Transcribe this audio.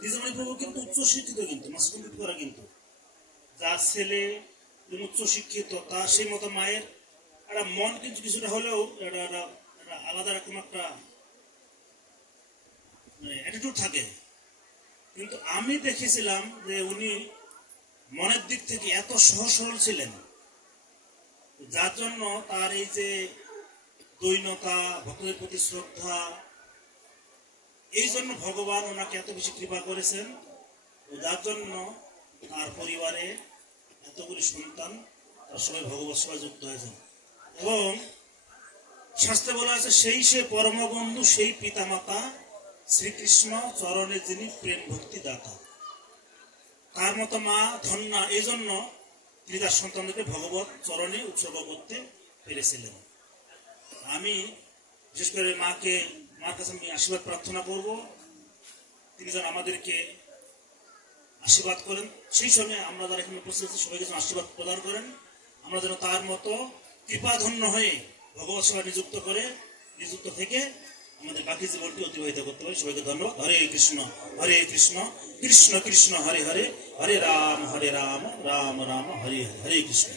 দ্বিজমণি প্রভু কিন্তু উচ্চশিক্ষিত, কিন্তু মাস্টার কমপ্লিট করা, কিন্তু যার ছেলে উচ্চশিক্ষিত তার সেই মতো মায়ের একটা মন কিন্তু কিছুটা হলেও একটা আলাদা রকম একটা মানে অ্যাটিটিউড থাকে। কিন্তু আমি দেখেছিলাম যে উনি মনের দিক থেকে এত সহজ সরল ছিলেন, যার জন্য তার এই যে দৈনতা, ভক্তদের প্রতি শ্রদ্ধা, এই জন্য ভগবান ওনাকে এত বেশি কৃপা করেছেন, যার জন্য তার পরিবারে এতগুলি সন্তান তার সবাই ভগবত সেবায় যুক্ত হয়েছেন। এবং শাস্ত্রে বলা আছে, সেই সে পরমবন্ধু, সেই পিতামাতা শ্রীকৃষ্ণ চরণে যিনি প্রেম ভক্তি দাতা। তার মতো মা ধন্যা, এই জন্য তিনি তার সন্তানদেরকে ভগবত চরণে উৎসর্গ করতে পেরেছিলেন। আমি বিশেষ করে মার কাছে আমি আশীর্বাদ প্রার্থনা করব, তিনি যেন আমাদেরকে আশীর্বাদ করেন। সেই সময় আমরা যারা এখানে উপস্থিত আছি সবাইকে যেন আশীর্বাদ প্রদান করেন, আমরা যেন তার মতো কৃপাধন্য হয়ে ভগবত সেবা নিযুক্ত থেকে আমাদের বাকি জীবনটি অতিবাহিত করতে পারি। সবাইকে ধন্যবাদ। হরে কৃষ্ণ কৃষ্ণ কৃষ্ণ হরে হরে, হরে রাম রাম রাম হরে হরে, হরে কৃষ্ণ।